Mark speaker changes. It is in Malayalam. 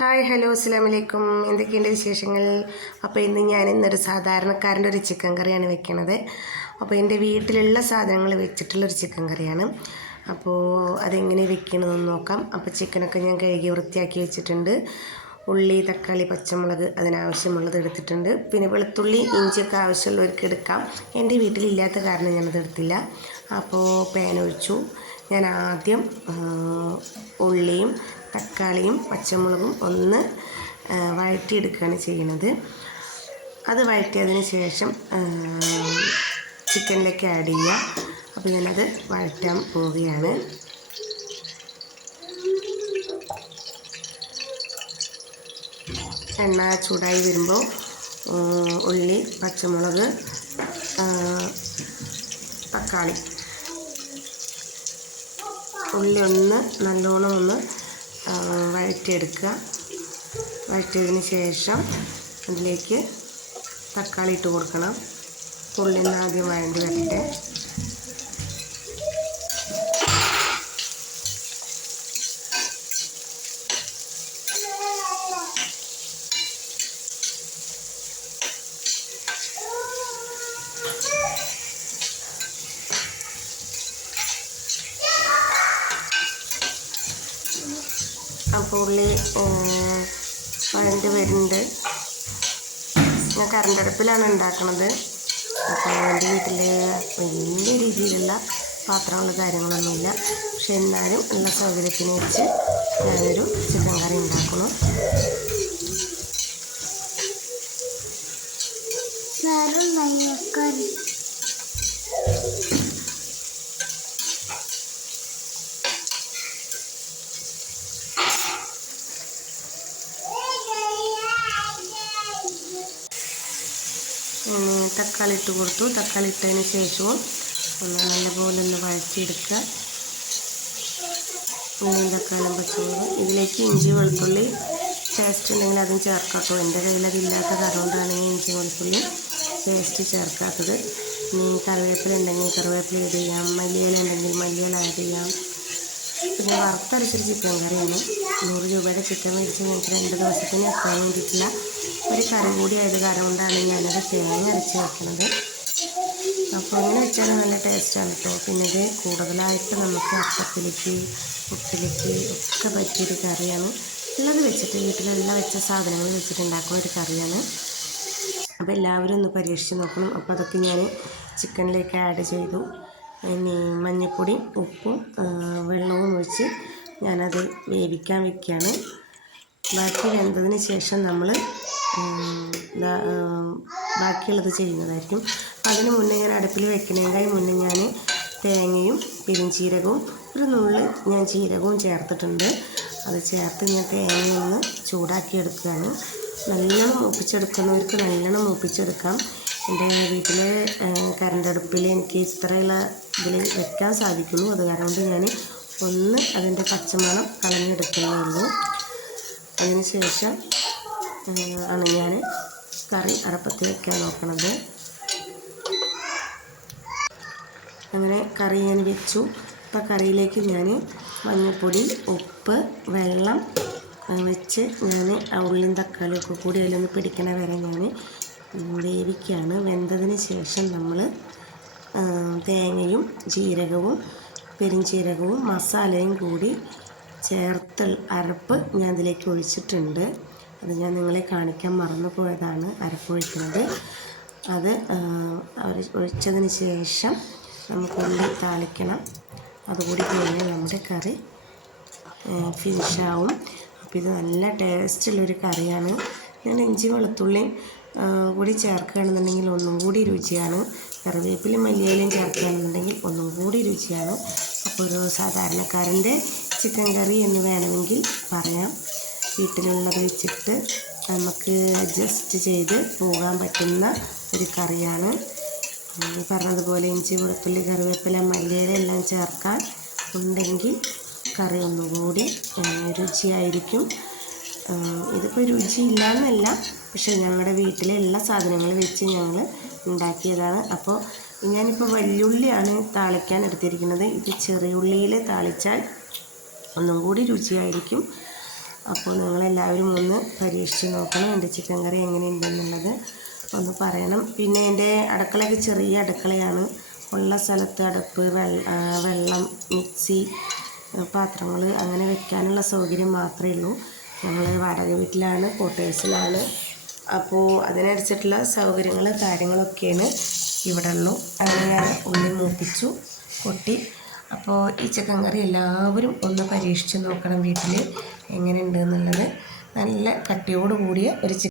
Speaker 1: ഹായ് ഹലോ അസ്സാം വലൈക്കും എന്തൊക്കെയുണ്ട് വിശേഷങ്ങൾ? അപ്പോൾ ഇന്ന് ഞാൻ ഇന്നൊരു സാധാരണക്കാരന്റെ ഒരു ചിക്കൻ കറിയാണ് വെക്കണത്. അപ്പോൾ എന്റെ വീട്ടിലുള്ള സാധനങ്ങൾ വെച്ചിട്ടുള്ളൊരു ചിക്കൻ കറിയാണ്. അപ്പോൾ അതെങ്ങനെ വെക്കണമെന്ന് നോക്കാം. അപ്പോൾ ചിക്കനൊക്കെ ഞാൻ കഴുകി വൃത്തിയാക്കി വെച്ചിട്ടുണ്ട്. ഉള്ളി തക്കാളി പച്ചമുളക് അതിനാവശ്യമുള്ളത് എടുത്തിട്ടുണ്ട്. പിന്നെ വെളുത്തുള്ളി ഇഞ്ചിയൊക്കെ ആവശ്യമുള്ളവർക്ക് എടുക്കാം. എന്റെ വീട്ടിലില്ലാത്ത കാരണം ഞാനത് എടുത്തില്ല. അപ്പോൾ പാൻ ഞാൻ ആദ്യം ഉള്ളിയും തക്കാളിയും പച്ചമുളകും ഒന്ന് വഴറ്റിയെടുക്കുകയാണ് ചെയ്യുന്നത്. അത് വഴറ്റിയതിന് ശേഷം ചിക്കനിലേക്ക് ആഡ് ചെയ്യുക. അപ്പോൾ ഞാനത് വഴറ്റാൻ പോവുകയാണ്. എണ്ണ ചൂടായി വരുമ്പോൾ ഉള്ളി പച്ചമുളക് തക്കാളി. ഉള്ളി ഒന്ന് നല്ലോണം ഒന്ന് വഴറ്റിയെടുക്കുക. വഴറ്റിയതിന് ശേഷം അതിലേക്ക് തക്കാളി ഇട്ട് കൊടുക്കണം. ഉള്ളി ഒന്ന് ആദ്യം വഴണ്ടി വരട്ടെ. അപ്പോൾ ഉള്ളി വഴണ്ട് വരുന്നുണ്ട്. ഞാൻ കറണ്ടടുപ്പിലാണ് ഉണ്ടാക്കുന്നത് അപ്പോൾ എന്റെ വീട്ടിൽ വലിയ രീതിയിലുള്ള പാത്രമുള്ള കാര്യങ്ങളൊന്നുമില്ല. പക്ഷെ എന്നാലും ഉള്ള സൗകര്യത്തിന് വെച്ച് ഞാനൊരു ചിക്കൻ കറി ഉണ്ടാക്കുന്നു.
Speaker 2: കറി
Speaker 1: തക്കാളി ഇട്ട് കൊടുത്തു. തക്കാളി ഇട്ടതിന് ശേഷവും ഒന്ന് നല്ലപോലെ ഒന്ന് വഴച്ചെടുക്കുക ഉള്ളിയും തക്കാളിയും പച്ചമുളകും. ഇതിലേക്ക് ഇഞ്ചി വെളുത്തുള്ളി പേസ്റ്റ് ഉണ്ടെങ്കിൽ അതും ചേർക്കാട്ടോ എന്റെ കയ്യിൽ അതില്ലാത്ത കറുകൊണ്ടാണ് ഈ ഇഞ്ചി വെളുത്തുള്ളി പേസ്റ്റ് ചേർക്കാത്തത്. ഇനി കറിവേപ്പില ഉണ്ടെങ്കിൽ കറിവേപ്പില ചെയ്യാം. മല്ലിയില ഉണ്ടെങ്കിൽ മല്ലിയില ആഡ് ചെയ്യാം. പിന്നെ വറുത്തരച്ചൊരു ചിക്കൻ കറിയാണ്. നൂറ് രൂപയുടെ ചിക്കൻ മേടിച്ച് ഞങ്ങൾക്ക് രണ്ട് ദിവസത്തിന് എത്താൻ വേണ്ടിയിട്ടുള്ള ഒരു കറി കൂടി ആയത് കാരണം കൊണ്ടാണ് ഞാനത് തേങ്ങ അരച്ച് വെക്കുന്നത്. അപ്പോൾ അങ്ങനെ വെച്ചാൽ നല്ല ടേസ്റ്റാണ് കേട്ടോ. പിന്നെ ഇത് കൂടുതലായിട്ട് നമുക്ക് അപ്പത്തിലേക്ക് ഉപ്പിലേക്ക് ഒക്കെ പറ്റിയൊരു കറിയാണ്. ഉള്ളത് വെച്ചിട്ട് വീട്ടിലെല്ലാം വെച്ച സാധനങ്ങൾ വെച്ചിട്ടുണ്ടാക്കുന്ന ഒരു കറിയാണ്. അപ്പോൾ എല്ലാവരും ഒന്ന് പരീക്ഷിച്ച് നോക്കണം. അപ്പോൾ അതൊക്കെ ഞാൻ ചിക്കനിലേക്ക് ആഡ് ചെയ്തു. ഇനി മഞ്ഞൾപ്പൊടിയും ഉപ്പും വെള്ളവും ഒഴിച്ച് ഞാനത് വേവിക്കാൻ വെക്കുകയാണ്. ബാക്കി വെന്തതിന് ശേഷം നമ്മൾ ബാക്കിയുള്ളത് ചെയ്യുന്നതായിരിക്കും. അതിന് മുന്നേ ഞാൻ അടുപ്പിൽ വെക്കണേക്കായി മുന്നേ ഞാൻ തേങ്ങയും പെരുംജീരകവും ഒരു നുള്ളി ഞാൻ ജീരകവും ചേർത്തിട്ടുണ്ട്. അത് ചേർത്ത് ഞാൻ തേങ്ങയൊന്ന് ചൂടാക്കി എടുക്കുകയാണ്. നല്ലോണം മൂപ്പിച്ചെടുക്കുന്നവർക്ക് നല്ലോണം മൂപ്പിച്ചെടുക്കാം. എന്റെ വീട്ടിലെ കറണ്ട് അടുപ്പിൽ എനിക്ക് ഇത്രയുള്ള ഇതിൽ വെക്കാൻ സാധിക്കുന്നു അത് കാരണം ഞാൻ ഒന്ന് അതിന്റെ പച്ചമണം കളഞ്ഞെടുക്കുന്നുള്ളൂ അതിനുശേഷം അതിന് ശേഷം ആണ് ഞാൻ കറി അടപ്പത്ത് വയ്ക്കാൻ നോക്കണത്. അങ്ങനെ കറി ഞാൻ വെച്ചു. അപ്പോൾ കറിയിലേക്ക് ഞാൻ മഞ്ഞൾപ്പൊടി ഉപ്പ് വെള്ളം വെച്ച് ഞാൻ ഉള്ളിയും തക്കാളിയൊക്കെ കൂടി അതിലൊന്ന് പിടിക്കണ വരെ ഞാൻ വേവിക്കുകയാണ് വെന്തതിന് ശേഷം നമ്മൾ തേങ്ങയും ജീരകവും പെരിഞ്ജീരകവും മസാലയും കൂടി ചേർത്ത് അരപ്പ് ഞാൻ ഇതിലേക്ക് ഒഴിച്ചിട്ടുണ്ട്. അത് ഞാൻ നിങ്ങളെ കാണിക്കാൻ മറന്നു പോയതാണ് അരപ്പ് ഒഴിക്കുന്നത്. അത് ഒഴിച്ചതിന് ശേഷം നമുക്ക് ഉള്ളി താളിക്കണം. അതുകൂടി കഴിഞ്ഞാൽ നമ്മുടെ കറി ഫിനിഷാവും അപ്പോൾ ഇത് നല്ല ടേസ്റ്റുള്ളൊരു കറിയാണ്. ഞാൻ ഇഞ്ചി വെളുത്തുള്ളിയും കൂടി ചേർക്കുകയാണെന്നുണ്ടെങ്കിൽ ഒന്നും കൂടി രുചിയാണ്. കറിവേപ്പിലും മല്ലിയിലും ചേർക്കുകയാണെന്നുണ്ടെങ്കിൽ ഒന്നും കൂടി രുചിയാണ്. ഒരു സാധാരണക്കാരന്റെ ചിക്കൻ കറി എന്ന് വേണമെങ്കിൽ പറയാം. വീട്ടിലുള്ളത് വെച്ചിട്ട് നമുക്ക് അഡ്ജസ്റ്റ് ചെയ്ത് പോകാൻ പറ്റുന്ന ഒരു കറിയാണ്. പറഞ്ഞതുപോലെ ഇഞ്ചി വെളുത്തുള്ളി കറിവേപ്പില മല്ലിയില എല്ലാം ചേർക്കാൻ ഉണ്ടെങ്കിൽ കറി ഒന്നുകൂടി രുചിയായിരിക്കും. ഇതിപ്പോൾ രുചിയില്ല എന്നല്ല പക്ഷേ ഞങ്ങളുടെ വീട്ടിലെ എല്ലാ സാധനങ്ങളും വെച്ച് ഞങ്ങൾ ഉണ്ടാക്കിയതാണ്. അപ്പോൾ ഞാനിപ്പോൾ വലിയുള്ളിയാണ് താളിക്കാൻ എടുത്തിരിക്കുന്നത്. ഇത് ചെറിയുള്ളിയിൽ താളിച്ചാൽ ഒന്നും കൂടി രുചിയായിരിക്കും. അപ്പോൾ നിങ്ങളെല്ലാവരും ഒന്ന് പരീക്ഷിച്ച് നോക്കണം എന്റെ ചിക്കൻ കറി എങ്ങനെയുണ്ടെന്നുള്ളത്. ഒന്ന് പറയണം. പിന്നെ എന്റെ അടുക്കളയൊക്കെ ചെറിയ അടുക്കളയാണ്. ഉള്ള സ്ഥലത്ത് അടുപ്പ് വെള്ളം മിക്സി പാത്രങ്ങൾ അങ്ങനെ വെക്കാനുള്ള സൗകര്യം മാത്രമേ ഉള്ളൂ. ഞങ്ങൾ വാടക വീട്ടിലാണ് ക്വാർട്ടേഴ്സിലാണ് അപ്പോൾ അതിനനുസരിച്ചിട്ടുള്ള സൗകര്യങ്ങൾ കാര്യങ്ങളൊക്കെയാണ്. ഇവിടെ ഉള്ളൂ അങ്ങനെ ഉള്ളി മൂപ്പിച്ചു കൊട്ടി. അപ്പോൾ ഈ ചിക്കൻ കറി എല്ലാവരും ഒന്ന് പരീക്ഷിച്ച് നോക്കണം വീട്ടിൽ എങ്ങനെയുണ്ട് എന്നുള്ളത്. നല്ല കട്ടിയോട് കൂടിയ ഒരു ചിക്കൻ